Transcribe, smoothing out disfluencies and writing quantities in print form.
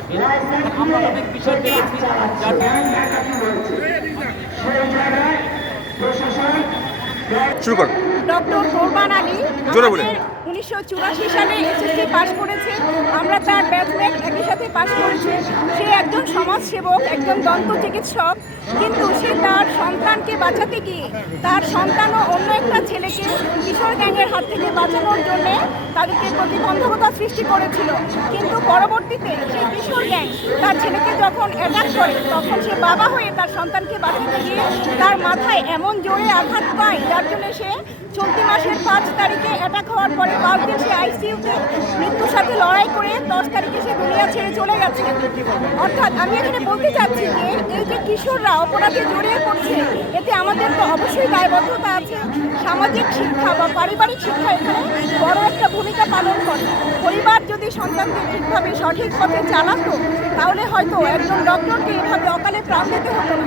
পাশাপাশি আমরা অনেক বিষয় দেখেছি শুরু করুন। ডক্টর কোরবান আলী জোরে বলেন। 1984 সালে এসএসসি পাশ করেছে। আমরা তার ব্যাচমেট একই সাথে পাশ করেছি। সে একজন সমাজসেবক, একজন দন্ত চিকিৎসক, কিন্তু সে তার সন্তানকে বাঁচাতে গিয়ে তার সন্তানও অন্য একটা ছেলেকে কিশোর গ্যাংয়ের হাত থেকে বাঁচানোর জন্য তাদেরকে প্রতিবন্ধকতা সৃষ্টি করেছিল। কিন্তু পরবর্তীতে সেই কিশোর গ্যাং তার ছেলেকে যখন অ্যাটাক করে, তখন সে বাবা হয়ে তার সন্তানকে বাঁচাতে গিয়ে তার মাথায় এমন জোরে আঘাত পায়, যার জন্য সে চলতি মাসের 5 তারিখে অ্যাটাক হওয়ার পরে 5 দিন সে আইসিইউতে মৃত্যুর সাথে লড়াই করে 10 তারিখে সে দুনিয়া ছেড়ে চলে গেছে। অর্থাৎ আমি এখানে বলতে চাচ্ছি যে এই যে কিশোররা অপরাধে জড়িয়ে পড়ছে, এতে আমাদের তো অবশ্যই দায়বদ্ধতা আছে। সামাজিক শিক্ষা বা পারিবারিক শিক্ষা এখানে বড় একটা ভূমিকা পালন করে। পরিবার যদি সন্তানকে ঠিকভাবে সঠিক পথে চালাতো, তাহলে হয়তো একজন ডক্টরকে এভাবে অকালে প্রাণ দিতে হতো না।